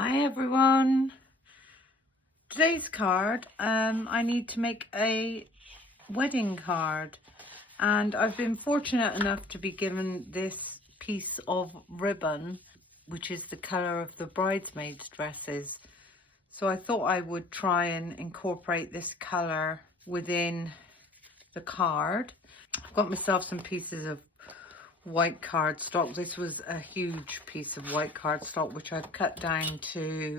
Hi everyone. Today's card, I need to make a wedding card, and I've been fortunate enough to be given this piece of ribbon, which is the colour of the bridesmaids' dresses. So I thought I would try and incorporate this colour within the card. I've got myself some pieces of white cardstock. This was a huge piece of white cardstock, which I've cut down to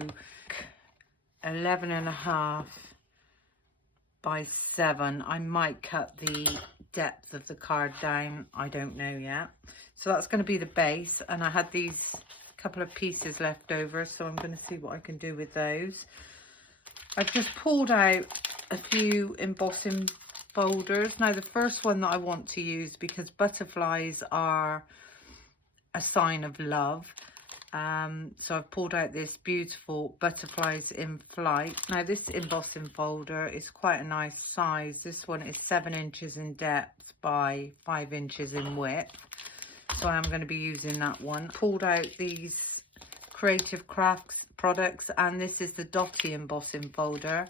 11.5 by 7. I might cut the depth of the card down, I don't know yet. So that's going to be the base, and I had these couple of pieces left over, so I'm going to see what I can do with those. I've just pulled out a few embossing folders. Now the first one that I want to use, because butterflies are a sign of love, so I've pulled out this beautiful Butterflies in Flight. Now this embossing folder is quite a nice size. This one is 7 inches in depth by 5 inches in width, so I'm going to be using that one. Pulled out these Creative Crafts products, and this is the Dotty embossing folder,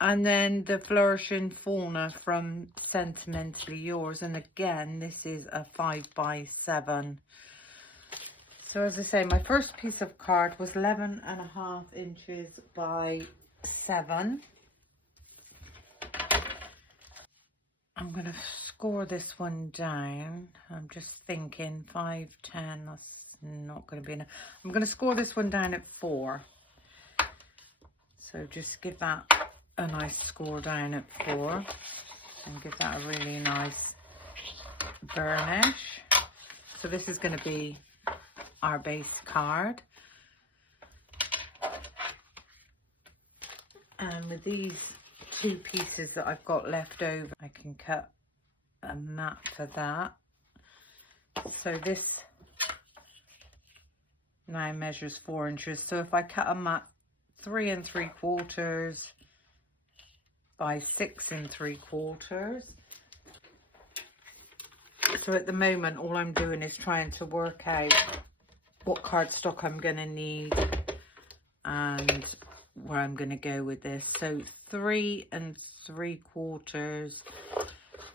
and then the Flourishing Fauna from Sentimentally Yours, and again this is a 5 by 7. So as I say, my first piece of card was 11.5 inches by 7. I'm going to score this one down. I'm just thinking 5, 10, that's not going to be enough. I'm going to score this one down at 4. So just give that a nice score down at 4 and give that a really nice burnish. So this is going to be our base card, and with these 2 pieces that I've got left over, I can cut a mat for that. So this now measures 4 inches, so if I cut a mat 3 3/4 by 6 3/4, so at the moment all I'm doing is trying to work out what cardstock I'm going to need and where I'm going to go with this. So 3 3/4,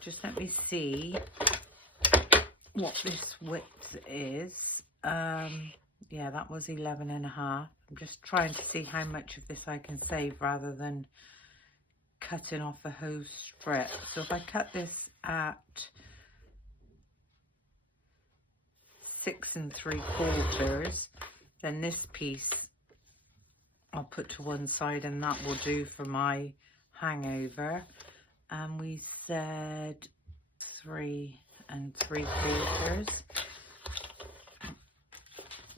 just let me see what this width is. Yeah, that was 11.5. I'm just trying to see how much of this I can save rather than cutting off a whole strip. So if I cut this at 6 3/4, then this piece I'll put to one side, and that will do for my hangover. And we said 3 3/4.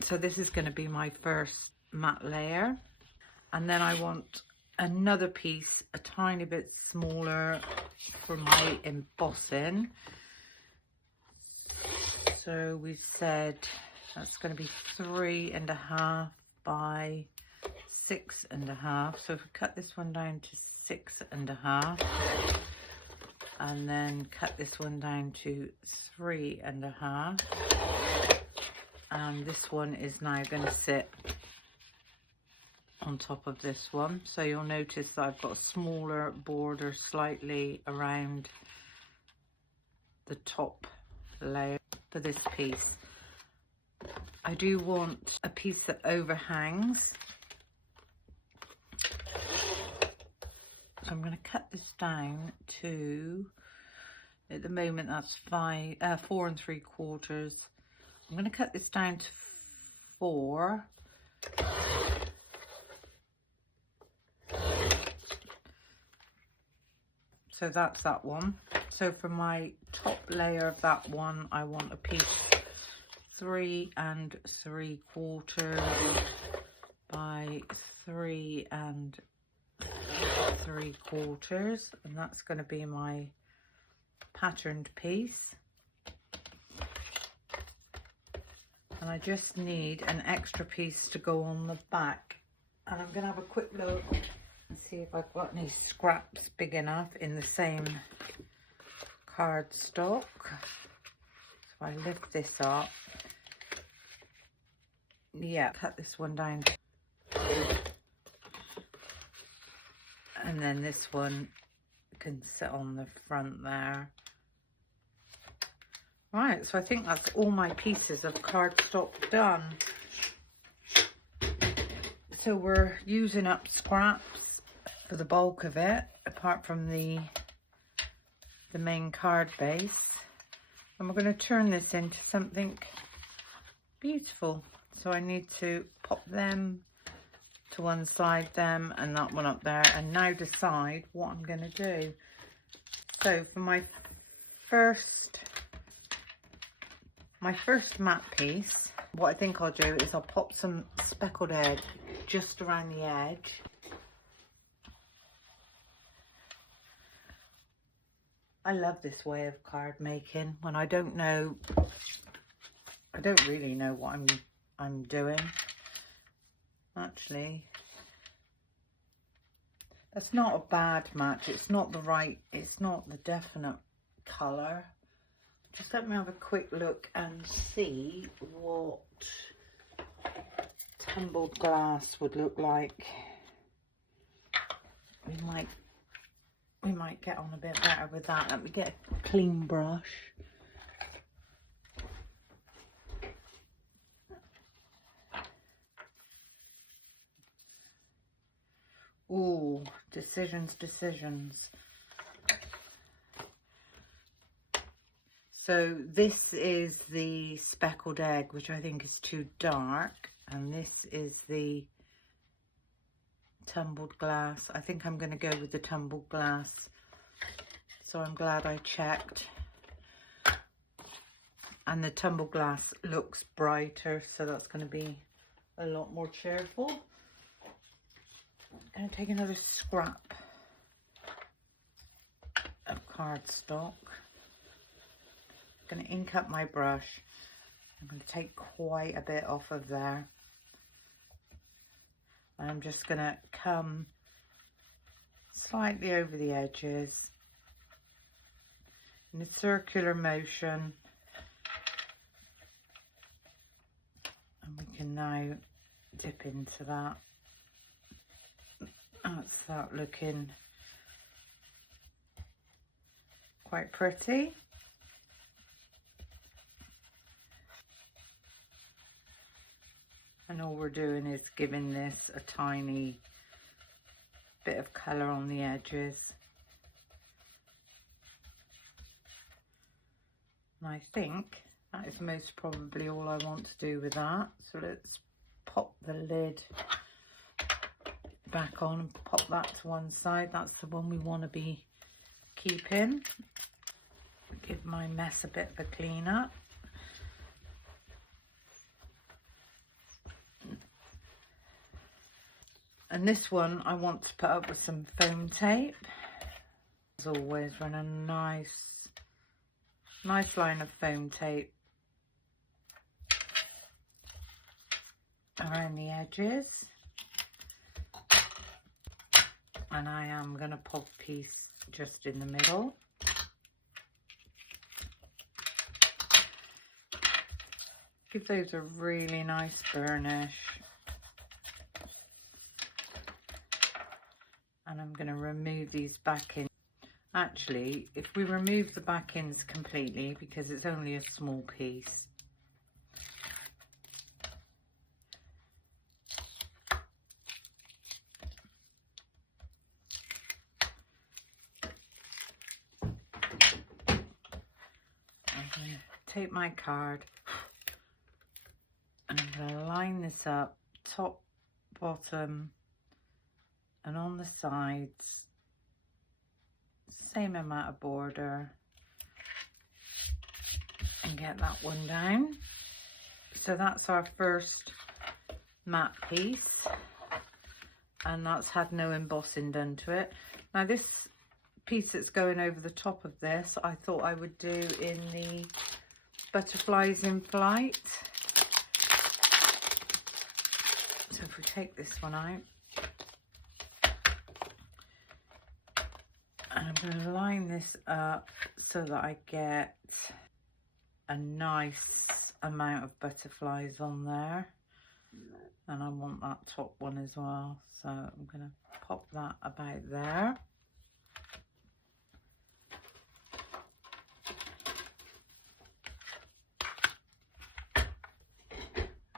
So this is going to be my first mat layer, and then I want another piece a tiny bit smaller for my embossing. So we said that's going to be 3.5 by 6.5. So if we cut this one down to 6.5, and then cut this one down to 3.5, and this one is now going to sit on top of this one. So you'll notice that I've got a smaller border slightly around the top layer for this piece. I do want a piece that overhangs, so I'm going to cut this down to, at the moment that's 4 3/4. I'm going to cut this down to 4. So that's that one. So for my top layer of that one, I want a piece 3 3/4 by 3 3/4, and that's going to be my patterned piece. And I just need an extra piece to go on the back, and I'm going to have a quick look and see if I've got any scraps big enough in the same cardstock. So I lift this up. Yeah, cut this one down And then this one can sit on the front there. Right, so I think that's all my pieces of cardstock done. So we're using up scraps for the bulk of it, apart from the main card base. And we're going to turn this into something beautiful. So I need to pop them to one side, them and that one up there, and now decide what I'm going to do. So for my first matte piece, what I think I'll do is I'll pop some speckled egg just around the edge. I love this way of card making when I don't really know what I'm doing. Actually, that's not a bad match. It's not the definite colour. Just let me have a quick look and see what tumbled glass would look like. We might get on a bit better with that. Let me get a clean brush. Ooh, decisions. So this is the speckled egg, which I think is too dark, and this is the tumbled glass. I think I'm going to go with the tumbled glass, so I'm glad I checked. And the tumbled glass looks brighter, so that's going to be a lot more cheerful. I'm going to take another scrap of cardstock. I'm going to ink up my brush. I'm going to take quite a bit off of there. And I'm just going to come slightly over the edges in a circular motion. And we can now dip into that. That's that looking quite pretty. And all we're doing is giving this a tiny bit of colour on the edges. And I think that is most probably all I want to do with that. So let's pop the lid back on and pop that to one side. That's the one we want to be keeping. Give my mess a bit of a clean up. And this one I want to put up with some foam tape. As always, run a nice line of foam tape around the edges. And I am going to pop a piece just in the middle. Give those a really nice burnish. And I'm going to remove these back ends. Actually, if we remove the back ends completely, because it's only a small piece, I'm going to take my card and I'm going to line this up, top, bottom, and on the sides, same amount of border, and get that one down. So that's our first matte piece, and that's had no embossing done to it. Now this piece that's going over the top of this, I thought I would do in the Butterflies in Flight. So if we take this one out, and I'm going to line this up so that I get a nice amount of butterflies on there. And I want that top one as well. So I'm going to pop that about there.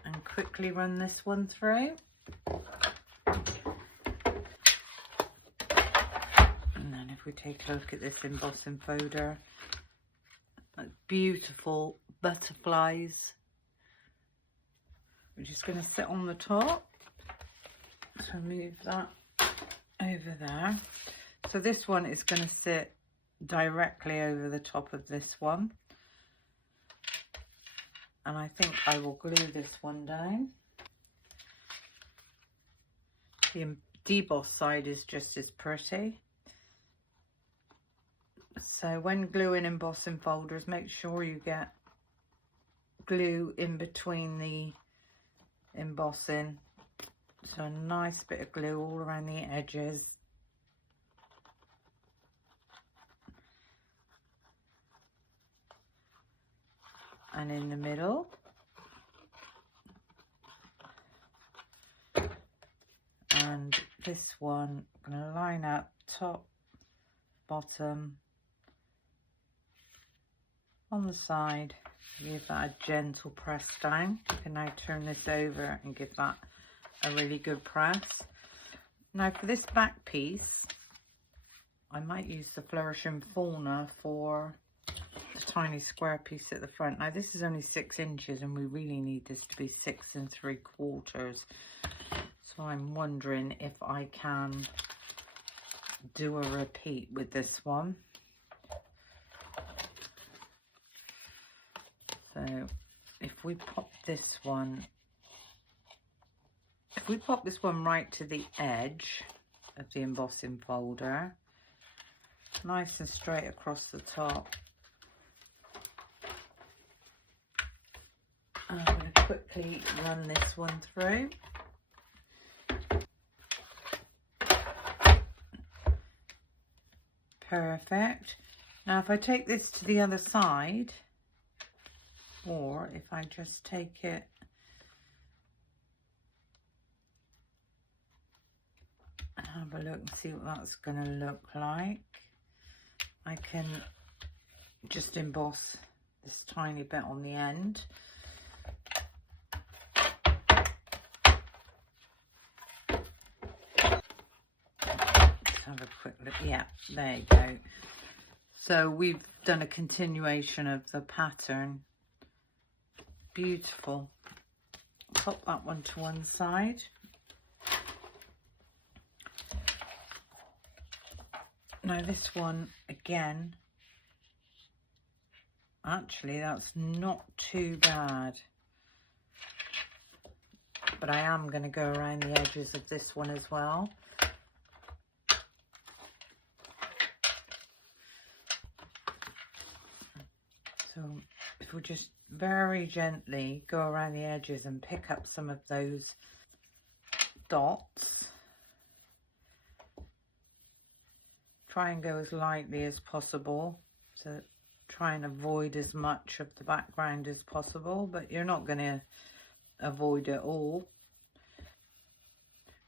And quickly run this one through. And then if we take a look at this embossing folder, beautiful butterflies. We're just going to sit on the top. So move that over there. So this one is going to sit directly over the top of this one. And I think I will glue this one down. The deboss side is just as pretty. So when gluing embossing folders, make sure you get glue in between the embossing. So a nice bit of glue all around the edges. And in the middle. And this one, I'm going to line up top, bottom, on the side. Give that a gentle press down. You can now turn this over and give that a really good press. Now for this back piece, I might use the Flourishing Fauna for the tiny square piece at the front. Now this is only 6 inches and we really need this to be 6 3/4. So I'm wondering if I can do a repeat with this one. So if we pop this one, right to the edge of the embossing folder, nice and straight across the top. I'm going to quickly run this one through. Perfect. Now if I take this to the other side, or if I just take it and have a look and see what that's going to look like, I can just emboss this tiny bit on the end. Let's have a quick look. Yeah, there you go. So we've done a continuation of the pattern. Beautiful. Pop that one to one side. Now this one again, actually that's not too bad, but I am going to go around the edges of this one as well. So if we just very gently go around the edges and pick up some of those dots, try and go as lightly as possible, so try and avoid as much of the background as possible, but you're not going to avoid it all.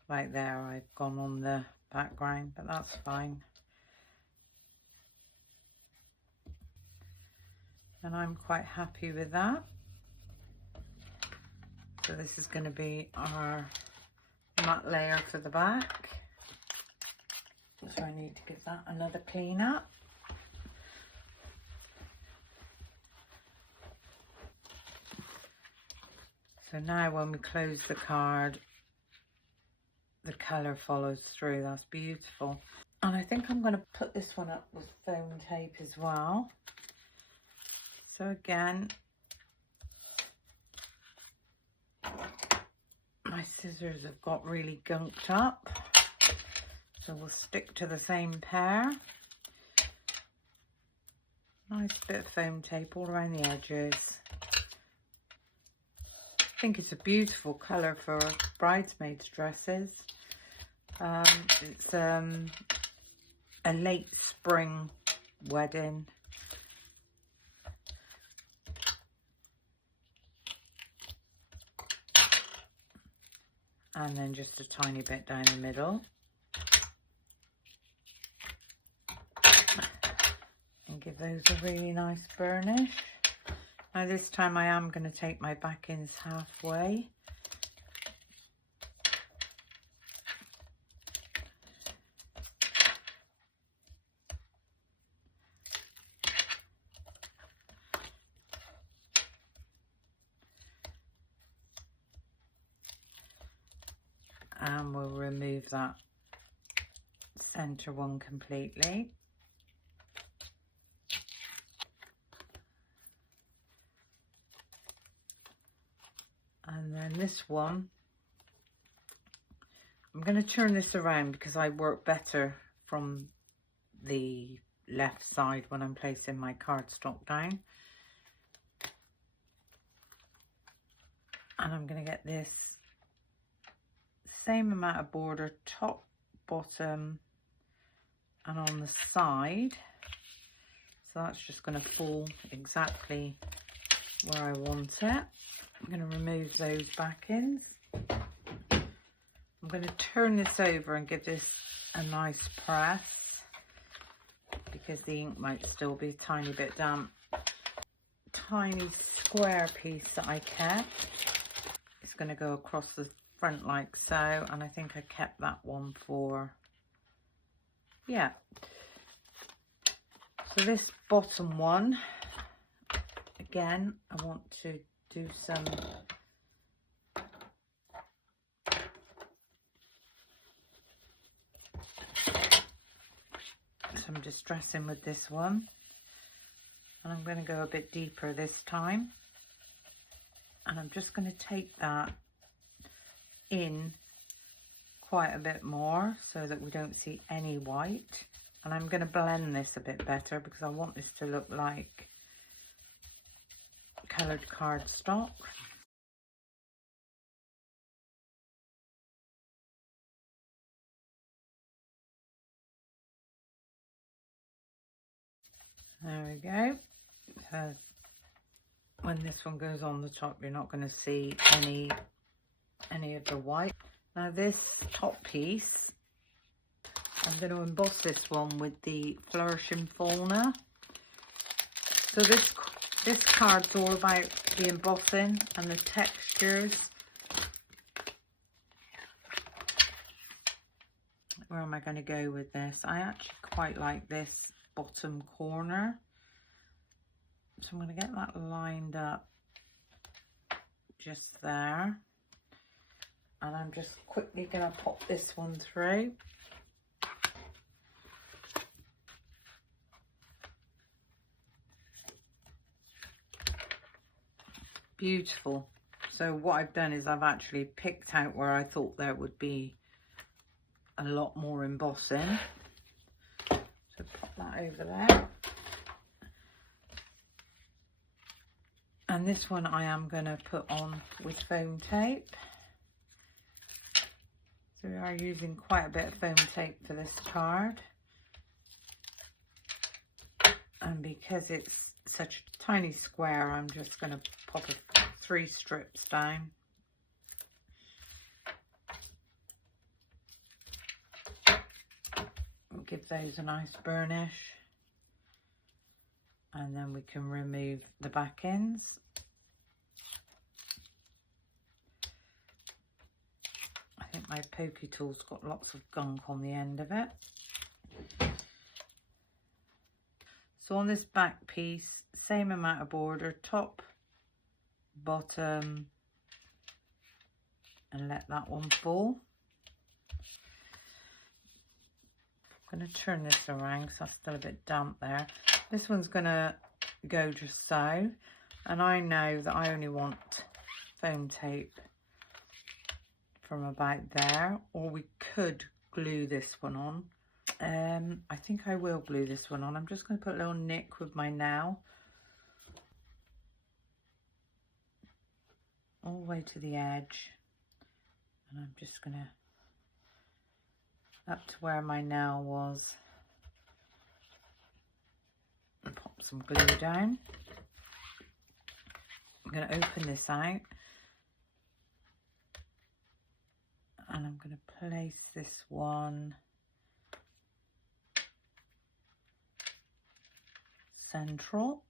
Right there, I've gone on the background, but that's fine. And I'm quite happy with that. So this is going to be our matte layer for the back. So I need to give that another clean up. So now when we close the card, the colour follows through. That's beautiful. And I think I'm going to put this one up with foam tape as well. So again, my scissors have got really gunked up, so we'll stick to the same pair. Nice bit of foam tape all around the edges. I think it's a beautiful colour for bridesmaids' dresses. It's a late spring wedding. and then just a tiny bit down the middle. And give those a really nice burnish. Now this time I am going to take my backings halfway. And we'll remove that center one completely. And then this one, I'm going to turn this around because I work better from the left side when I'm placing my cardstock down. And I'm going to get this same amount of border, top, bottom, and on the side. So that's just going to fall exactly where I want it. I'm going to remove those backings. I'm going to turn this over and give this a nice press because the ink might still be a tiny bit damp. Tiny square piece that I kept. It's going to go across the front like so, and I think I kept that one for, yeah. So this bottom one, again, I want to do some distressing with this one, and I'm going to go a bit deeper this time, and I'm just going to take that in quite a bit more so that we don't see any white. And I'm going to blend this a bit better because I want this to look like coloured cardstock. There we go. So when this one goes on the top, you're not going to see any of the white. Now this top piece, I'm going to emboss this one with the Flourishing Fauna. So this card's all about the embossing and the textures. Where am I going to go with this? I actually quite like this bottom corner. So I'm going to get that lined up just there. And I'm just quickly going to pop this one through. Beautiful. So what I've done is I've actually picked out where I thought there would be a lot more embossing. So pop that over there. And this one I am going to put on with foam tape. So we are using quite a bit of foam tape for this card. And because it's such a tiny square, I'm just going to pop 3 strips down. We'll give those a nice burnish. And then we can remove the back ends. I think my pokey tool's got lots of gunk on the end of it. So on this back piece, same amount of border, top, bottom, and let that one fall. I'm going to turn this around because that's still a bit damp there. This one's going to go just so, and I know that I only want foam tape from about there, or we could glue this one on. I think I will glue this one on. I'm just going to put a little nick with my nail all the way to the edge, and I'm just going to up to where my nail was and pop some glue down. I'm going to open this out And I'm going to place this one central.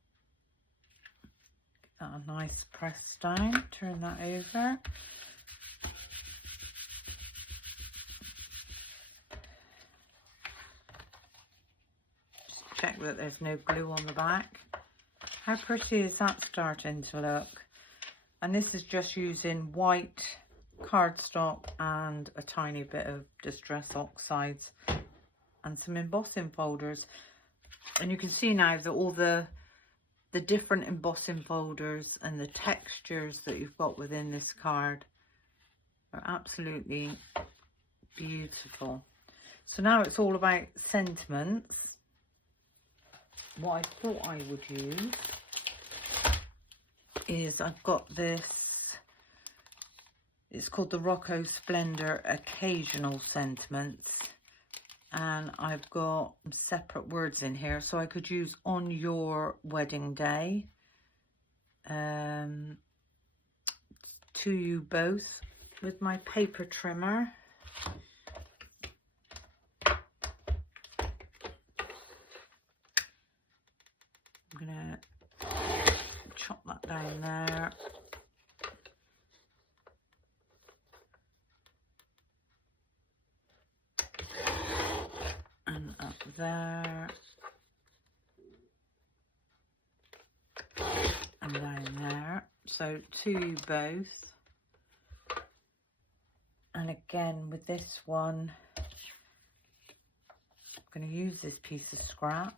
Give that a nice press down, turn that over. Just check that there's no glue on the back. How pretty is that starting to look? And this is just using white cardstock and a tiny bit of distress oxides and some embossing folders. And you can see now that all the different embossing folders and the textures that you've got within this card are absolutely beautiful. So now it's all about sentiments. What I thought I would use is I've got this, it's called the Rocco Splendor Occasional Sentiments, and I've got separate words in here, so I could use on your wedding day, to you both, with my paper trimmer. I'm gonna chop that down there. And up there. And down there. So to you both. And again with this one, I'm going to use this piece of scrap.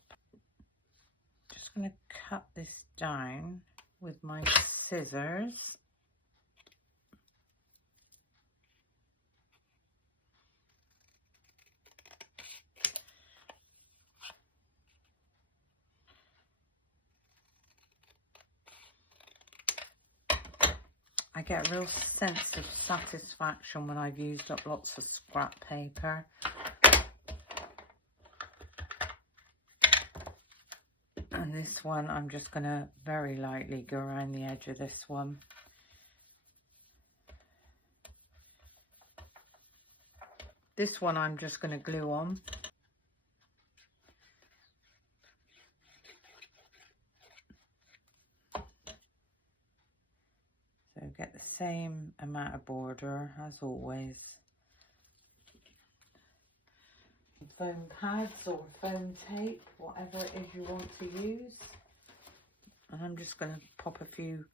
Just going to cut this down with my scissors. I get a real sense of satisfaction when I've used up lots of scrap paper. And this one, I'm just going to very lightly go around the edge of this one. This one I'm just going to glue on. So get the same amount of border as always. Foam pads or foam tape, whatever it is you want to use. And I'm just going to pop a few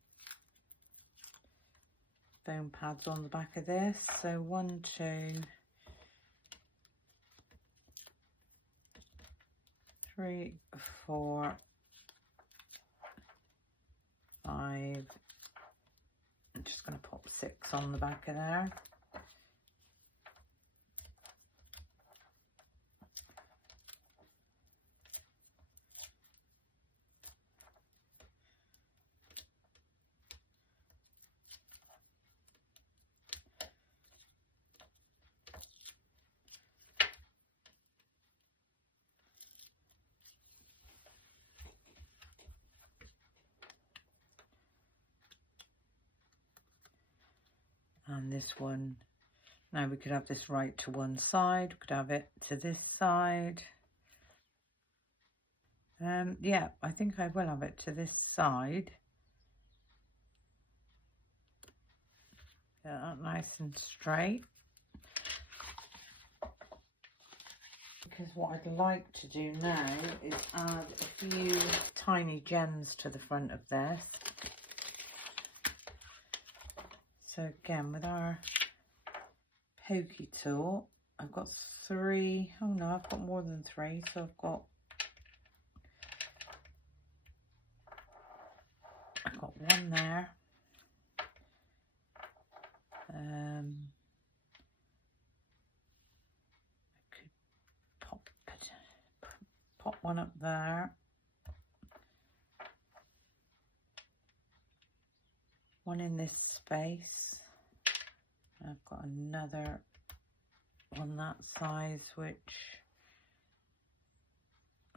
foam pads on the back of this. So 1, 2, 3, 4, 5. I'm just going to pop 6 on the back of there. And this one, now we could have this right to one side, we could have it to this side. Yeah, I think I will have it to this side. Get that nice and straight. Because what I'd like to do now is add a few tiny gems to the front of this. So again, with our pokey tool, I've got 3, oh no, I've got more than 3, so I've got one there. I could pop one up there. One in this space. I've got another on that size, which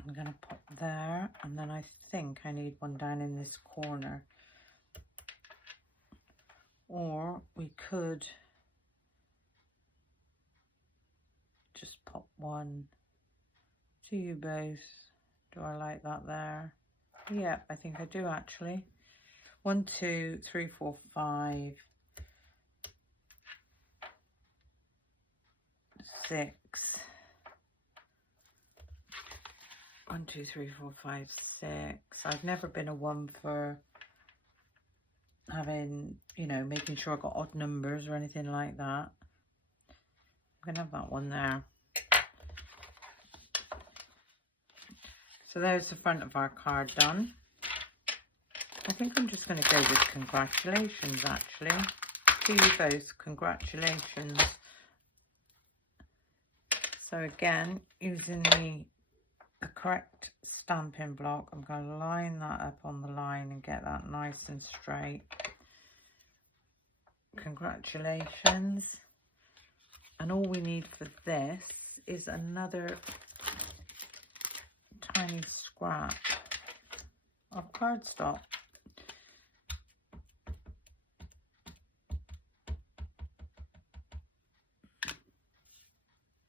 I'm going to pop there, and then I think I need one down in this corner. Or we could just pop one to you both. Do I like that there? Yeah, I think I do actually. 1, 2, 3, 4, 5, 6. 1, 2, 3, 4, 5, 6. I've never been a one for having, you know, making sure I've got odd numbers or anything like that. I'm gonna have that one there. So there's the front of our card done. I think I'm just going to go with congratulations actually. To you both, congratulations. So again, using the correct stamping block, I'm going to line that up on the line and get that nice and straight. Congratulations. And all we need for this is another tiny scrap of cardstock.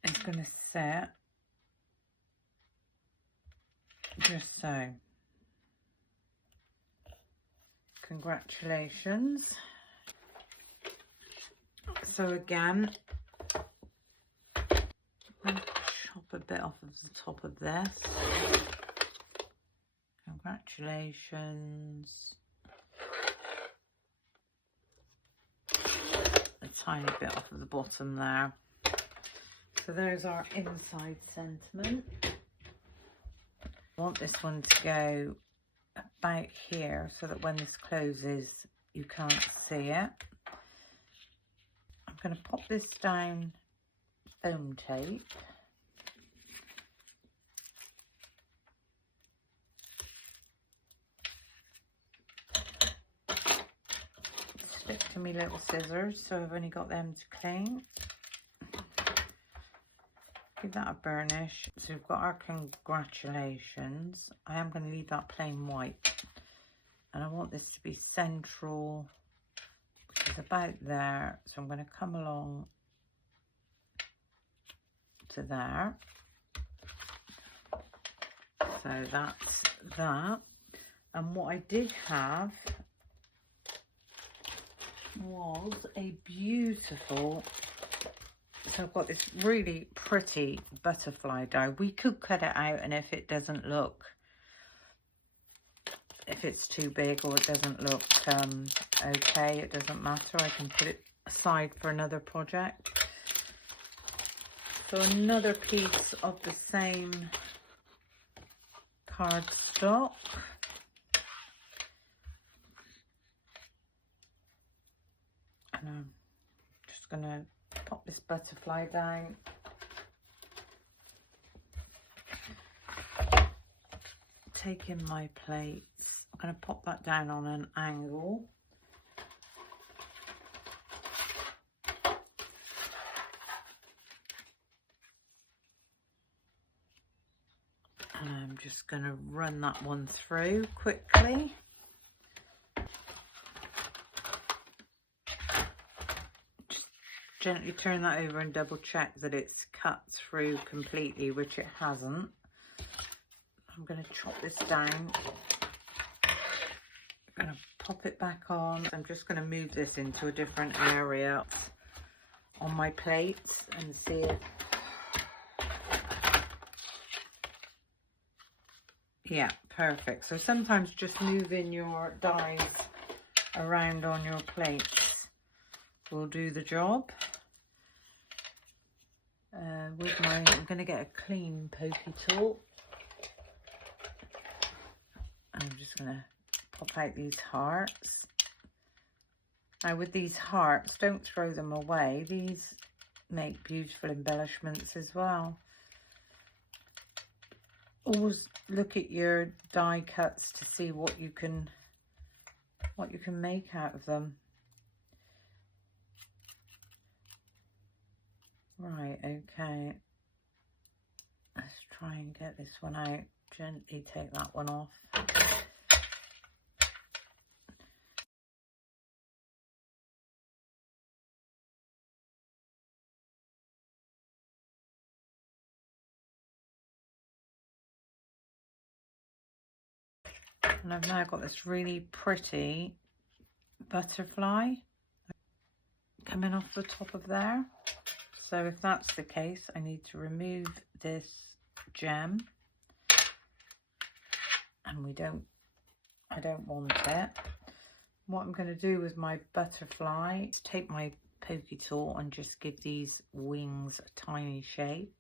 It's going to sit just so. Congratulations. So again, I'll chop a bit off of the top of this. Congratulations. A tiny bit off of the bottom there. So there's our inside sentiment. I want this one to go about here so that when this closes you can't see it. I'm going to pop this down foam tape. Stick to me little scissors, so I've only got them to clean. Give that a burnish. So we've got our congratulations. I am going to leave that plain white. And I want this to be central, which is about there. So I'm going to come along to there. So that's that. And what I did have was a beautiful, so I've got this really pretty butterfly die. We could cut it out, and if it doesn't look, if it's too big or it doesn't look okay, it doesn't matter. I can put it aside for another project. So another piece of the same cardstock. And I'm just going to pop this butterfly down. Take in my plates. I'm going to pop that down on an angle. And I'm just going to run that one through quickly. Just gently turn that over and double check that it's cut through completely, which it hasn't. I'm going to chop this down. I'm going to pop it back on. I'm just going to move this into a different area on my plate and see it. Yeah, perfect. So sometimes just moving your dies around on your plates will do the job. I'm going to get a clean pokey tool. I'm just going to pop out these hearts. Now with these hearts, don't throw them away. These make beautiful embellishments as well. Always look at your die cuts to see what you can make out of them. Right, okay. Let's try and get this one out. Gently take that one off. And I've now got this really pretty butterfly coming off the top of there. So if that's the case, I need to remove this gem, and I don't want it. What I'm going to do with my butterfly is take my pokey tool and just give these wings a tiny shape.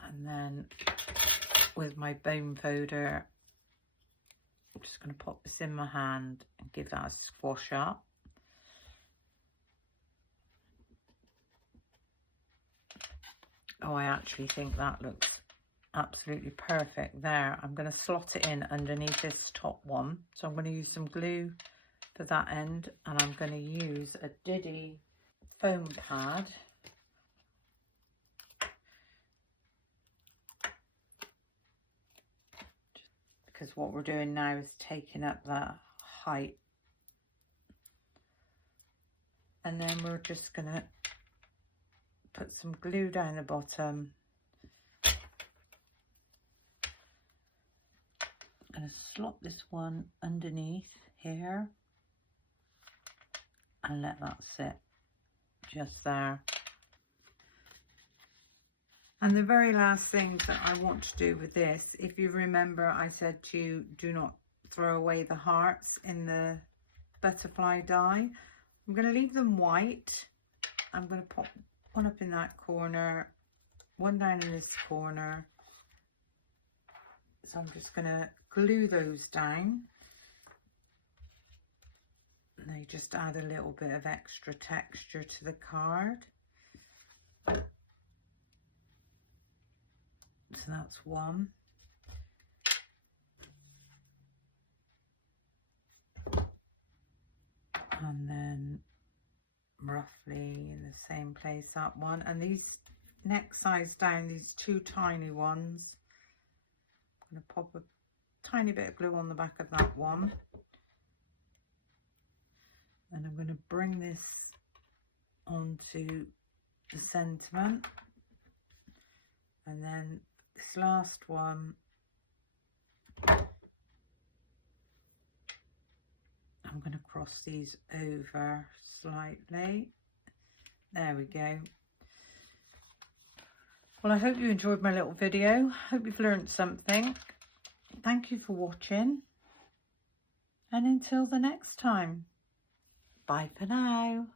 And then with my bone folder, I'm just going to pop this in my hand and give that a squash up. Oh, I actually think that looks absolutely perfect there. I'm going to slot it in underneath this top one. So I'm going to use some glue for that end, and I'm going to use a Diddy foam pad. Because what we're doing now is taking up that height. And then we're just going to put some glue down the bottom. I'm going to slot this one underneath here and let that sit just there. And the very last thing that I want to do with this, if you remember, I said to you, do not throw away the hearts in the butterfly die. I'm going to leave them white. I'm going to pop one up in that corner, one down in this corner. So I'm just going to glue those down. And they just add a little bit of extra texture to the card. So that's one. And then roughly in the same place, that one. And these next size down, these two tiny ones, I'm going to pop a tiny bit of glue on the back of that one. And I'm going to bring this onto the sentiment. And then this last one, I'm going to cross these over slightly. There we go. Well, I hope you enjoyed my little video. Hope you've learned something. Thank you for watching. And until the next time, bye for now.